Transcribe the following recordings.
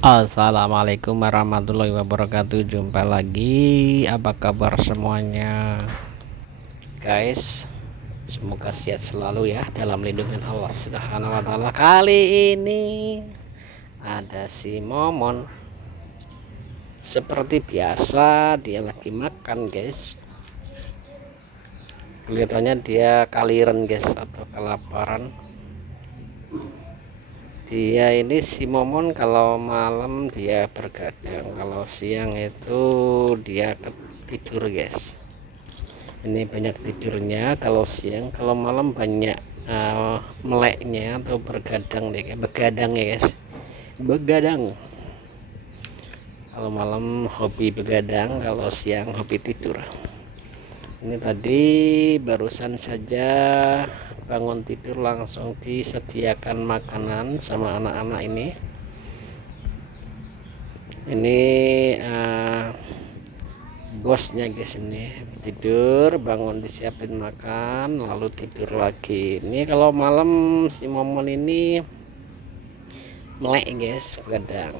Assalamualaikum warahmatullahi wabarakatuh. Jumpa lagi. Apa kabar semuanya, guys? Semoga sehat selalu ya dalam lindungan Allah Subhanahu wa taala. Kali ini ada si Momon. Seperti biasa dia lagi makan, guys. Kelihatannya dia kaliren, guys, atau kelaparan. Dia ini si Momon kalau malam dia bergadang, kalau siang itu dia tidur, guys. Ini banyak tidurnya kalau siang, kalau malam banyak meleknya atau bergadang deh, begadang ya, guys. Begadang. Kalau malam hobi begadang, kalau siang hobi tidur. Ini tadi barusan saja bangun tidur langsung disediakan makanan sama anak-anak ini. Ini bosnya, guys. Ini tidur, bangun disiapin makan, lalu tidur lagi. Ini kalau malam si Momon ini melek, guys, begadang.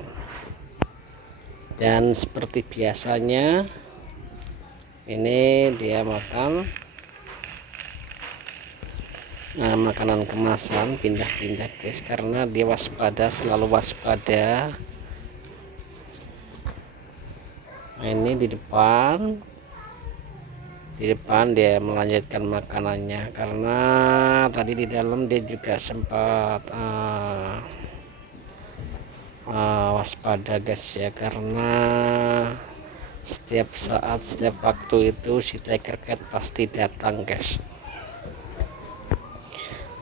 Dan seperti biasanya ini dia makan makanan kemasan, pindah-pindah, guys, karena dia waspada, selalu waspada. Ini di depan dia melanjutkan makanannya, karena tadi di dalam dia juga sempat waspada, guys, ya, karena setiap saat, setiap waktu itu si Tiger Cat pasti datang, guys,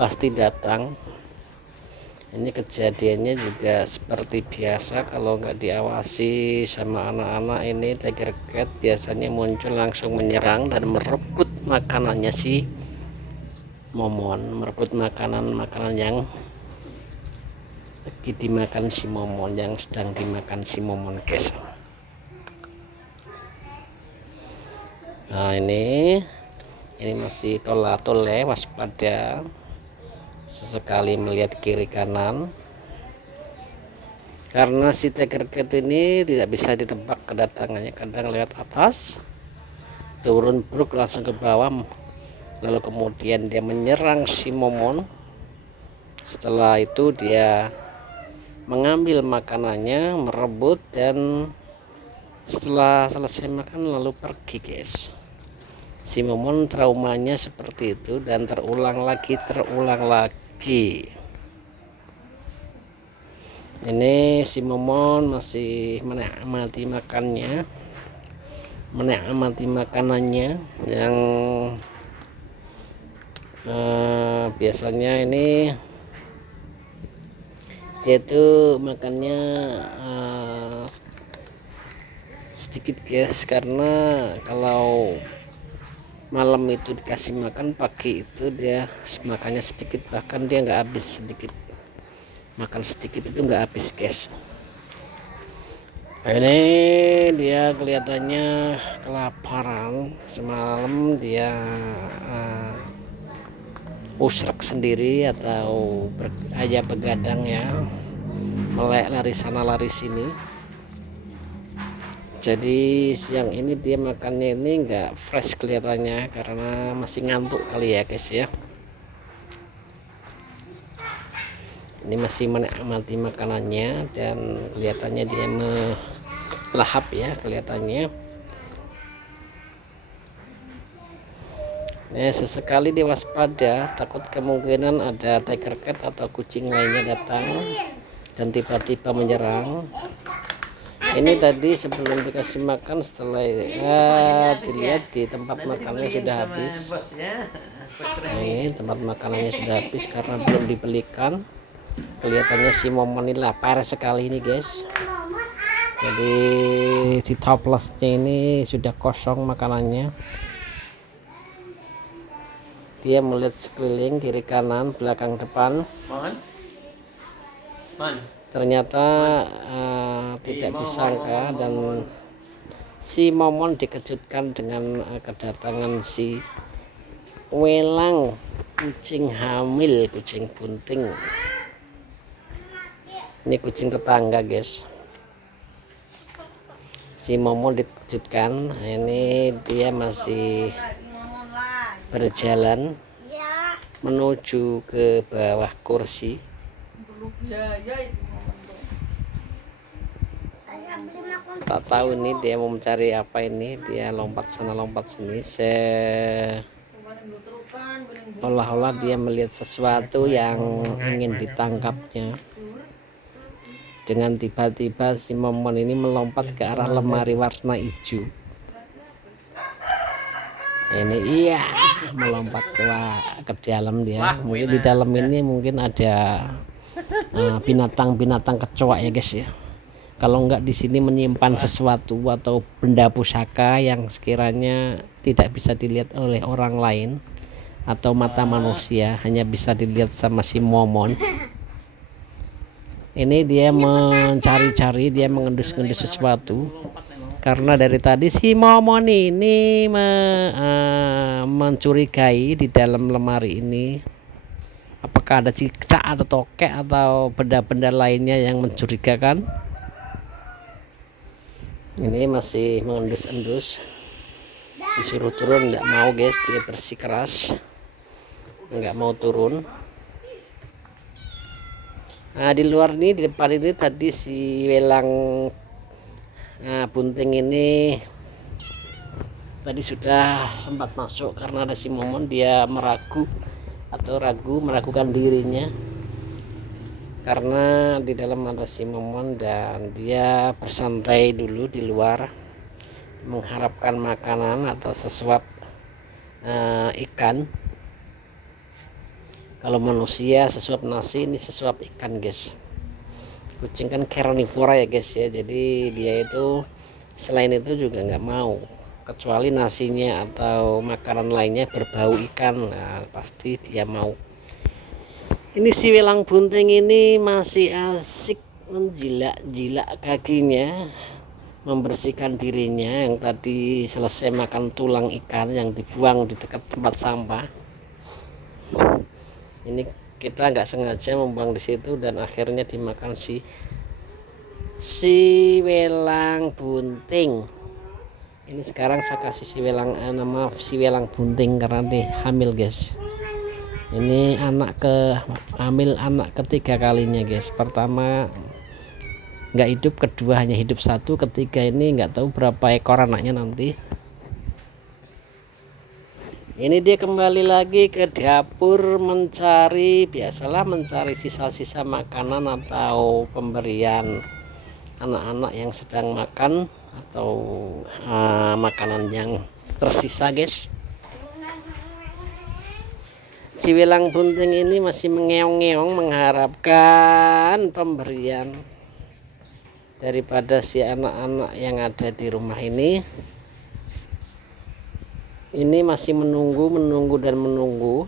pasti datang. Ini kejadiannya juga seperti biasa, kalau nggak diawasi sama anak-anak ini Tiger Cat biasanya muncul langsung menyerang dan merebut makanannya si Momon, merebut makanan yang lagi dimakan si Momon, yang sedang dimakan si Momon, guys. Nah, ini masih tole waspada, sesekali melihat kiri kanan, karena si Tiger Cat ini tidak bisa ditebak kedatangannya. Kadang lewat atas, turun bruk langsung ke bawah, lalu kemudian dia menyerang si Momon. Setelah itu dia mengambil makanannya, merebut, dan setelah selesai makan lalu pergi, guys. Si Momon traumanya seperti itu dan terulang lagi. Ini si Momon masih menikmati makanannya yang biasanya ini dia itu makannya sedikit, guys, karena kalau malam itu dikasih makan, pagi itu dia makannya sedikit, bahkan dia nggak habis. Makan sedikit itu nggak habis, guys. Ini dia kelihatannya kelaparan. Semalam dia usrek sendiri atau begadang, ya, melek lari sana lari sini. Jadi siang ini dia makannya ini enggak fresh kelihatannya, karena masih ngantuk kali ya, guys, ya. Ini masih menikmati makanannya dan kelihatannya dia melahap, ya, kelihatannya. Sesekali dia waspada, takut kemungkinan ada Tiger Cat atau kucing lainnya datang dan tiba-tiba menyerang. Ini tadi sebelum dikasih makan, setelah dilihat di tempat makannya sudah habis. Nah, ini tempat makanannya sudah habis karena belum dibelikan. Kelihatannya si Momon ini lapar sekali ini, guys. Jadi si toplesnya ini sudah kosong makanannya. Dia melihat sekeliling, kiri kanan, belakang depan. Ternyata tidak disangka, dan si Momon dikejutkan dengan kedatangan si Welang, kucing hamil, kucing bunting. Ini kucing tetangga, guys. si momon dikejutkan. Nah, ini dia masih berjalan menuju ke bawah kursi. Tak tahu ini dia mau mencari apa, ini dia lompat sana lompat sini, olah-olah dia melihat sesuatu yang ingin ditangkapnya. Dengan tiba-tiba si momon ini melompat ke arah lemari warna hijau. Ini iya melompat ke dalam dia. Mungkin di dalam ini mungkin ada binatang-binatang kecoa ya guys ya. Kalau enggak di sini menyimpan sesuatu atau benda pusaka yang sekiranya tidak bisa dilihat oleh orang lain atau mata manusia, hanya bisa dilihat sama si momon. Ini dia mencari-cari, dia mengendus-endus sesuatu. Karena dari tadi si momon ini mencurigai di dalam lemari ini apakah ada cicak atau tokek atau benda-benda lainnya yang mencurigakan. Ini masih mengendus-endus, disuruh turun nggak mau guys, dia bersikeras nggak mau turun. Nah, di luar ini, di depan ini tadi si welang bunting ini tadi sudah sempat masuk karena ada si momon, dia meragukan dirinya karena di dalam ada si momon, dan dia bersantai dulu di luar mengharapkan makanan atau sesuap ikan. Kalau manusia sesuap nasi, ini sesuap ikan guys. Kucing kan carnivora ya guys ya, jadi dia itu selain itu juga nggak mau kecuali nasinya atau makanan lainnya berbau ikan. Nah, pasti dia mau. Ini si welang bunting ini masih asik menjilak-jilak kakinya, membersihkan dirinya yang tadi selesai makan tulang ikan yang dibuang di dekat tempat sampah. Ini kita nggak sengaja membuang di situ dan akhirnya dimakan si welang bunting. Ini sekarang saya kasih si welang nama si welang bunting karena dia hamil guys. Ini hamil anak ketiga kalinya guys. Pertama nggak hidup, kedua hanya hidup satu, ketiga ini nggak tahu berapa ekor anaknya nanti. Ini dia kembali lagi ke dapur mencari, biasalah mencari sisa-sisa makanan atau pemberian anak-anak yang sedang makan atau makanan yang tersisa guys. Si welang bunting ini masih mengeong-ngeong mengharapkan pemberian daripada si anak-anak yang ada di rumah ini. Ini masih menunggu dan menunggu.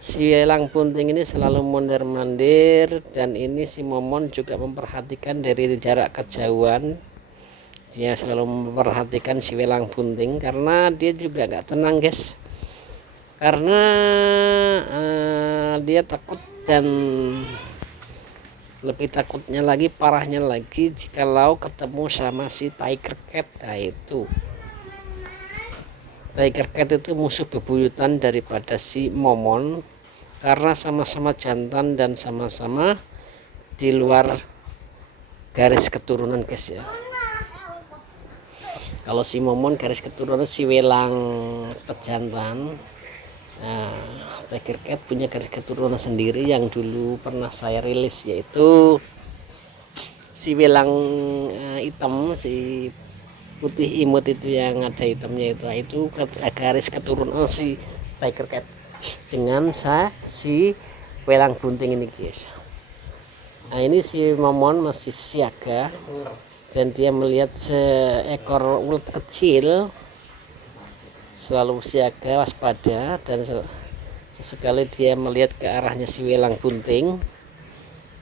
Si welang bunting ini selalu mondar-mandir, dan ini si momon juga memperhatikan dari jarak kejauhan. Dia selalu memperhatikan si welang bunting karena dia juga gak tenang guys, karena dia takut, dan lebih takutnya lagi, parahnya lagi jikalau ketemu sama si tiger cat. Nah, itu tiger cat itu musuh bebuyutan daripada si momon karena sama-sama jantan dan sama-sama di luar garis keturunan guys ya. Kalau si momon garis keturunan si welang pejantan. Nah, tiger cat punya garis keturunan sendiri yang dulu pernah saya rilis, yaitu si welang hitam, si putih imut itu yang ada hitamnya itu garis keturunan si tiger cat dengan si welang bunting ini guys. Nah, ini si momon masih siaga dan dia melihat seekor ulat kecil, selalu siaga waspada, dan sesekali dia melihat ke arahnya si welang bunting,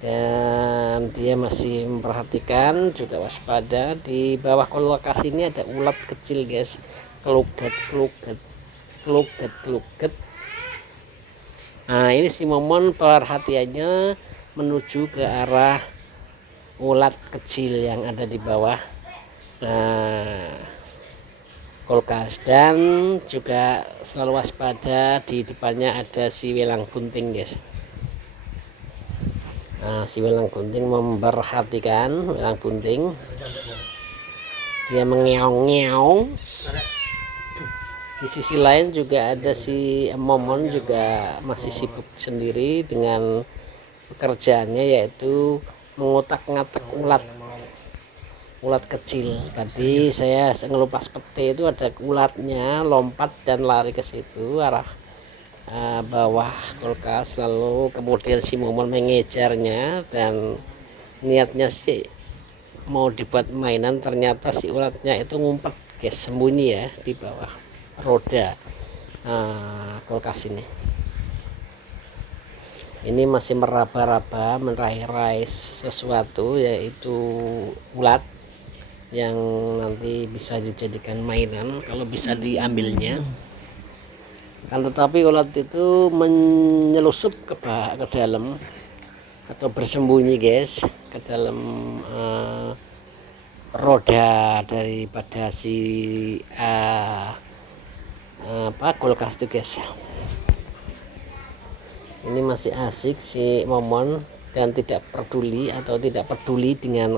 dan dia masih memperhatikan juga waspada. Di bawah lokasi ini ada ulat kecil guys, keluget. Nah, ini si momon perhatiannya menuju ke arah ulat kecil yang ada di bawah kulkas. Dan juga selalu waspada, di depannya ada si welang bunting guys. Si welang bunting memperhatikan welang bunting, dia mengeong-ngeong. Di sisi lain juga ada si momon, juga masih sibuk sendiri dengan pekerjaannya, yaitu mengotak-ngatik ulat kecil. Tadi saya ngelupas pete, itu ada ulatnya lompat dan lari ke situ arah bawah kulkas, lalu kemudian si momon mengejarnya dan niatnya sih mau dibuat mainan. Ternyata si ulatnya itu ngumpet guys, sembunyi ya di bawah roda kulkas ini. Ini masih meraba-raba, meraih-raih sesuatu, yaitu ulat yang nanti bisa dijadikan mainan kalau bisa diambilnya. Kan tetapi ulat itu menyelusup ke dalam atau bersembunyi guys ke dalam roda daripada si kulkas itu guys. Ini masih asik si momon dan tidak peduli dengan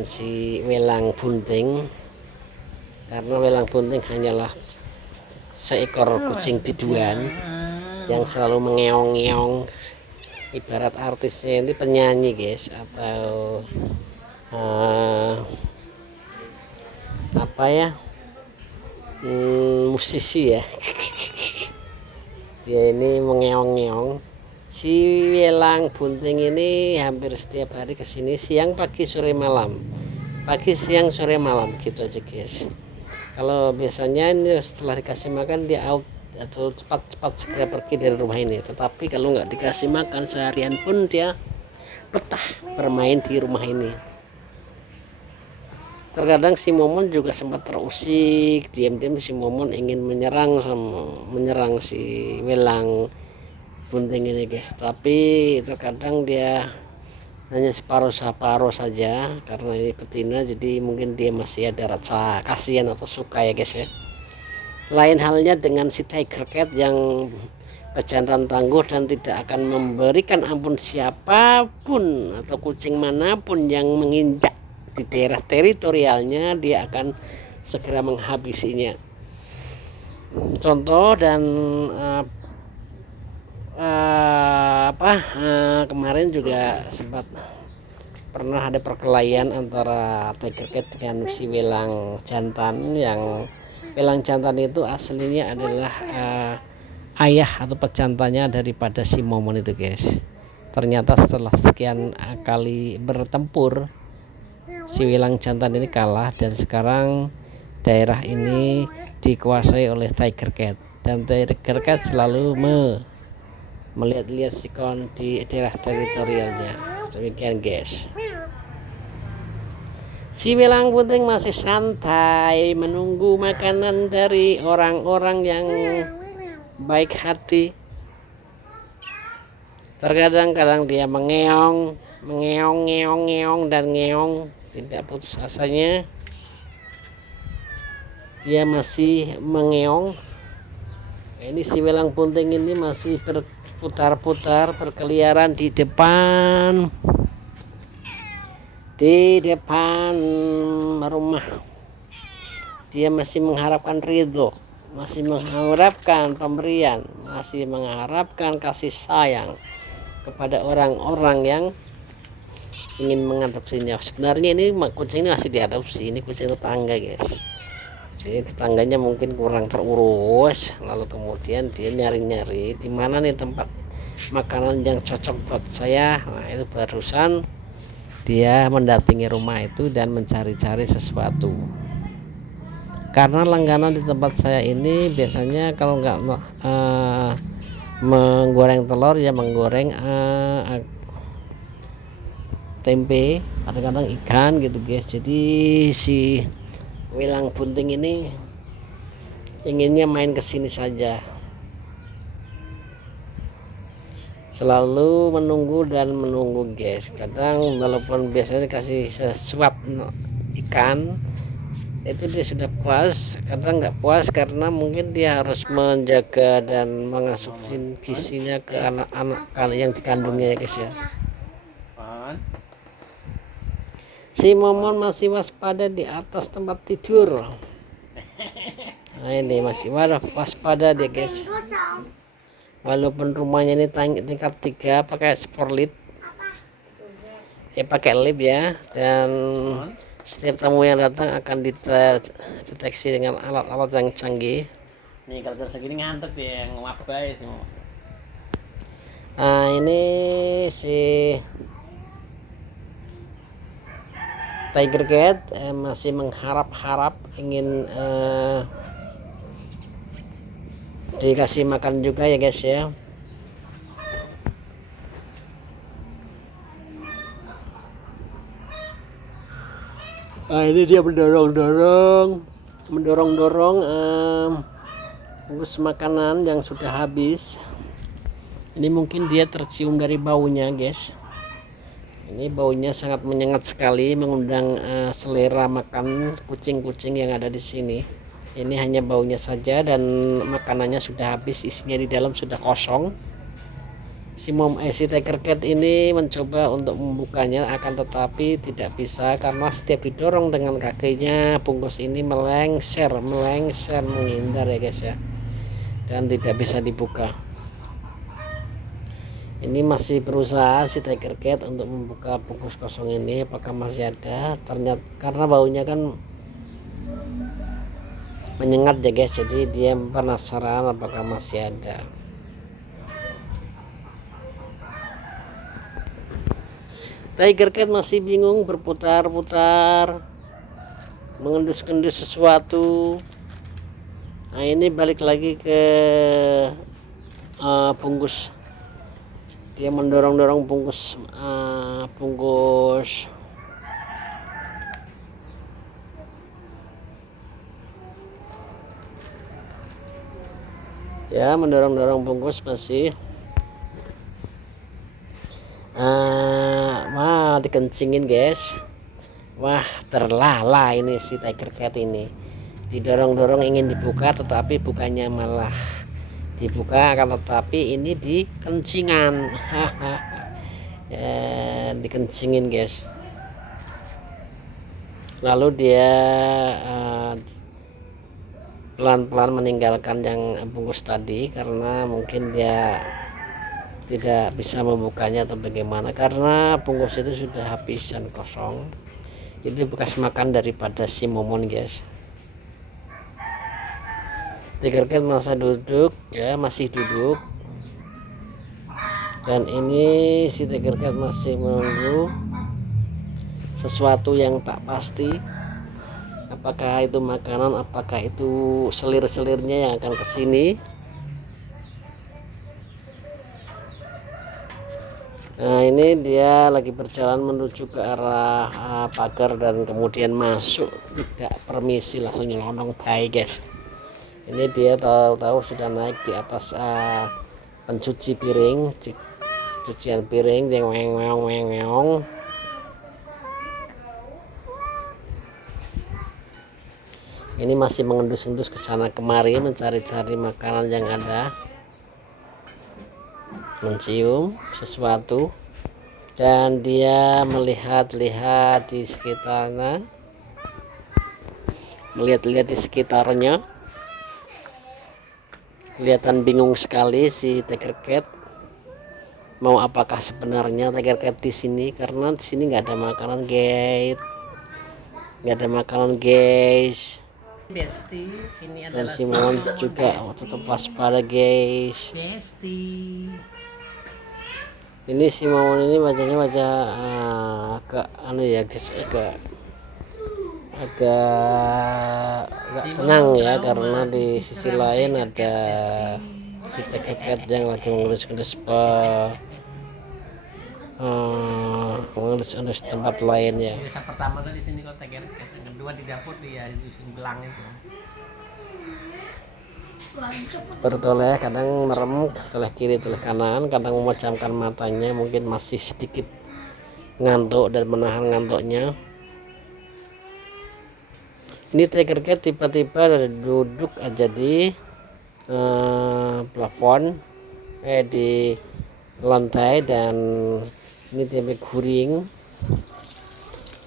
si welang bunting, karena welang bunting hanyalah seekor kucing biduan yang selalu mengeong-ngeong. Ibarat artisnya ini penyanyi guys, atau musisi ya. Dia ini mengeong-ngeong. Si welang bunting ini hampir setiap hari kesini, siang, pagi, sore, malam, pagi, siang, sore, malam, gitu aja guys. Kalau biasanya ini setelah dikasih makan dia out atau cepat-cepat segera pergi dari rumah ini. Tetapi kalau nggak dikasih makan seharian pun dia betah bermain di rumah ini. Terkadang si momon juga sempat terusik, diam-diam si momon ingin menyerang si welang bunting ini guys. Tapi terkadang dia hanya separuh saja, karena ini betina, jadi mungkin dia masih ada rasa kasihan atau suka ya guys ya. Lain halnya dengan si tiger cat yang pejantan tangguh dan tidak akan memberikan ampun siapapun atau kucing manapun yang menginjak di daerah teritorialnya, dia akan segera menghabisinya. Contoh dan kemarin juga sempat pernah ada perkelahian antara tiger cat dengan si welang jantan. Yang welang jantan itu aslinya adalah ayah atau pejantannya daripada si momon itu guys. Ternyata setelah sekian kali bertempur, si welang jantan ini kalah dan sekarang daerah ini dikuasai oleh tiger cat, dan tiger cat selalu melihat-lihat sikon di daerah teritorialnya. Demikian guys. Si welang bunting masih santai menunggu makanan dari orang-orang yang baik hati. Terkadang dia mengeong, dan ngeong, tidak putus asanya. Dia masih mengeong. Ini si welang bunting ini masih berputar-putar, berkeliaran di depan rumah. Dia masih mengharapkan ridho, masih mengharapkan pemberian, masih mengharapkan kasih sayang kepada orang-orang yang ingin mengadopsinya. Sebenarnya ini kucing ini masih diadopsi, ini kucing tetangga guys. Jadi tetangganya mungkin kurang terurus, lalu kemudian dia nyari-nyari di mana nih tempat makanan yang cocok buat saya. Nah, itu barusan dia mendatangi rumah itu dan mencari-cari sesuatu. Karena langganan di tempat saya ini biasanya kalau nggak menggoreng telur ya menggoreng tempe, kadang-kadang ikan gitu guys. Jadi si welang bunting ini inginnya main kesini saja. selalu menunggu dan menunggu guys. Kadang walaupun biasanya kasih sesuap ikan itu dia sudah puas, kadang nggak puas karena mungkin dia harus menjaga dan mengasuhin gizinya ke anak-anak yang dikandungnya ya guys ya. Si Momon masih waspada di atas tempat tidur. Nah ini masih waspada dia guys, walaupun rumahnya ini tingkat 3 pakai sporlit ya, pakai lift ya, dan setiap tamu yang datang akan dideteksi dengan alat-alat yang canggih. Nih kalau segini ngantuk dia ngabai semua. Nah ini si Tiger Cat masih mengharap-harap ingin dikasih makan juga ya guys ya. Nah ini dia mendorong-dorong bungkus makanan yang sudah habis. Ini mungkin dia tercium dari baunya guys. Ini baunya sangat menyengat sekali, mengundang selera makan kucing-kucing yang ada di sini. Ini hanya baunya saja dan makanannya sudah habis, isinya di dalam sudah kosong. Si Tiger Cat ini mencoba untuk membukanya, akan tetapi tidak bisa karena setiap didorong dengan kakinya bungkus ini melengser menghindar ya guys ya, dan tidak bisa dibuka. Ini masih berusaha si Tiger Cat untuk membuka bungkus kosong ini, apakah masih ada. Ternyata karena baunya kan menyengat ya guys, jadi dia penasaran apakah masih ada. Tiger Cat masih bingung, berputar-putar mengendus-endus sesuatu. Nah ini balik lagi ke bungkus, dia mendorong-dorong bungkus ya, mendorong-dorong bungkus masih. Wah dikencingin guys. Wah terlala ini si Tiger Cat ini, didorong-dorong ingin dibuka tetapi bukannya malah dibuka, akan tetapi ini dikencingan. Ya, dikencingin guys. Lalu dia pelan-pelan meninggalkan yang bungkus tadi karena mungkin dia tidak bisa membukanya atau bagaimana, karena bungkus itu sudah habis dan kosong. Ini bekas makan daripada si Momon guys. Tiger Cat masih duduk dan ini si Tiger Cat masih menunggu sesuatu yang tak pasti, apakah itu makanan, apakah itu selir-selirnya yang akan kesini. Nah ini dia lagi berjalan menuju ke arah pagar dan kemudian masuk, tidak permisi langsung nyelonong baik guys. Ini dia tahu-tahu sudah naik di atas pencuci piring, cucian piring, yang meong. Ini masih mengendus-endus ke sana kemari mencari-cari makanan yang ada, mencium sesuatu, dan dia melihat-lihat di sekitarnya, kelihatan bingung sekali si Tiger Cat. Mau apakah sebenarnya Tiger Cat di sini, karena di sini nggak ada makanan guys. Besti, ini Dan adalah si Momon juga tetap waspada guys. Besti. Ini si Momon ini wajahnya agak ya guys, agak tenang ya, karena di sisi lain ada si Tiger Cat yang lagi mengelus-elus mengelus-elus tempat lain ya. Yang pertama tuh di sini kok Tiger Cat, yang kedua di dapur dia di sini belang itu. bertoleh, kadang merem, toleh kiri, toleh kanan, kadang memejamkan matanya, mungkin masih sedikit ngantuk dan menahan ngantuknya. Ini tiger cat tiba-tiba duduk aja di plafon, di lantai, dan ini tempe guring,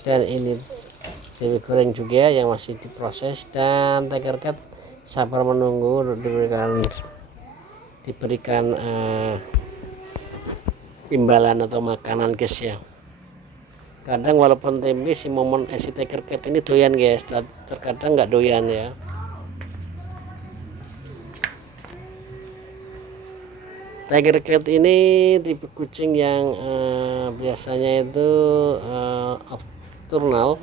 dan ini tempe goreng juga yang masih diproses. Dan tiger cat sabar menunggu diberikan imbalan atau makanan guys ya. Kadang walaupun tempe si tiger cat ini doyan guys, terkadang nggak doyan ya. Tiger cat ini tipe kucing yang biasanya itu nocturnal,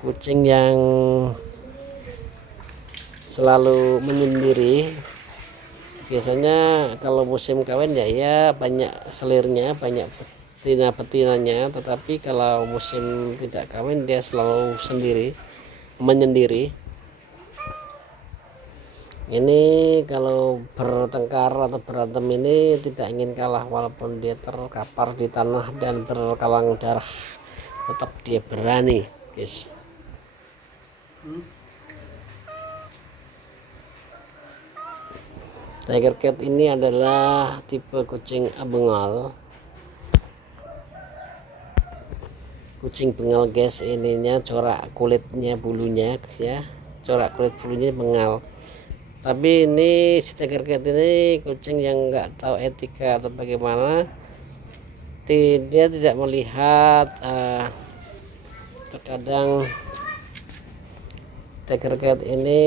kucing yang selalu menyendiri. Biasanya kalau musim kawin ya banyak selirnya, banyak betina-betinanya, tetapi kalau musim tidak kawin dia selalu menyendiri. Ini kalau bertengkar atau berantem ini tidak ingin kalah, walaupun dia terkapar di tanah dan berkalang darah, tetap dia berani guys. Tiger cat ini adalah tipe kucing bengal. Kucing bengal guys, ininya corak kulitnya, bulunya ya, corak kulit bulunya bengal. Tapi ini si tiger cat ini kucing yang nggak tahu etika atau bagaimana. Dia tidak melihat, terkadang tiger cat ini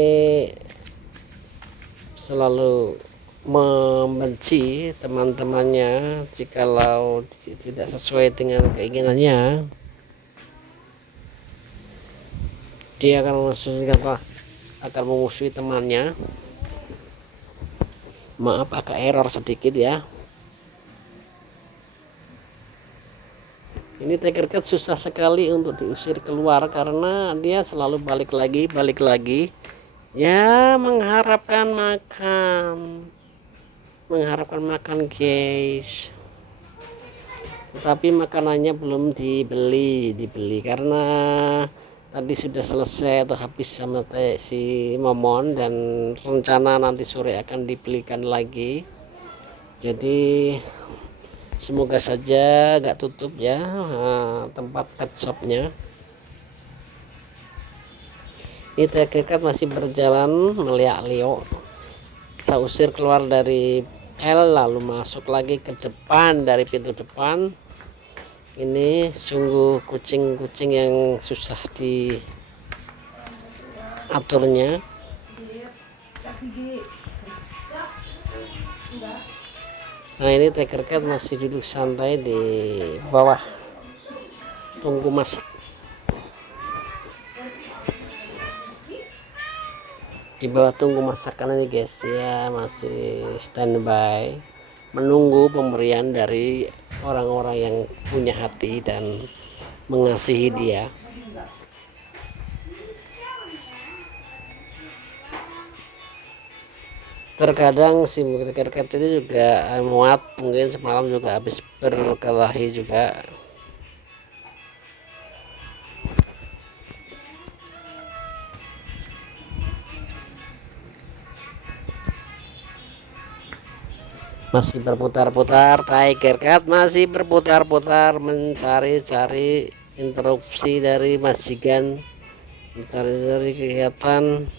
selalu membenci teman-temannya jikalau tidak sesuai dengan keinginannya. Dia akan memusuhi temannya. Maaf agak error sedikit ya. Ini tiger cat susah sekali untuk diusir keluar karena dia selalu balik lagi ya, mengharapkan makan guys. Tetapi makanannya belum dibeli karena tadi sudah selesai atau habis sama si momon, dan rencana nanti sore akan dibelikan lagi. Jadi semoga saja gak tutup ya tempat pet shopnya. Ini tiger cat masih berjalan meliak-liok. Saya usir keluar dari L, lalu masuk lagi ke depan dari pintu depan. Ini sungguh kucing-kucing yang susah diaturnya. Nah ini tiger cat masih duduk santai di bawah tunggu masak. Di bawah tunggu masakan ini guys ya, masih standby menunggu pemberian dari orang-orang yang punya hati dan mengasihi dia. Terkadang si tiger cat ini juga muat, mungkin semalam juga habis berkelahi juga. Masih berputar-putar, tiger cat masih berputar-putar mencari-cari interupsi dari majikan, mencari-cari kegiatan,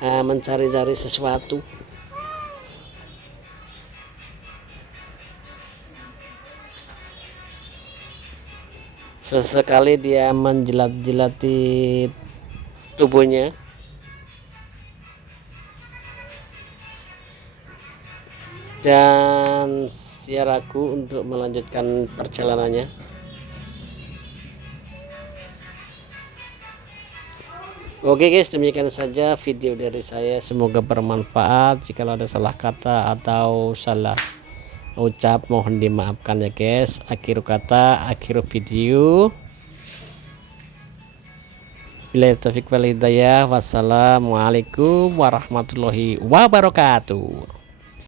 mencari-cari sesuatu. Sesekali dia menjilat-jilati tubuhnya. Dan dia ragu untuk melanjutkan perjalanannya. Oke guys, demikian saja video dari saya, semoga bermanfaat. Jika ada salah kata atau salah ucap mohon dimaafkan ya guys. Akhir kata, akhir video, Bila taufik wal hidayah, wassalamualaikum warahmatullahi wabarakatuh.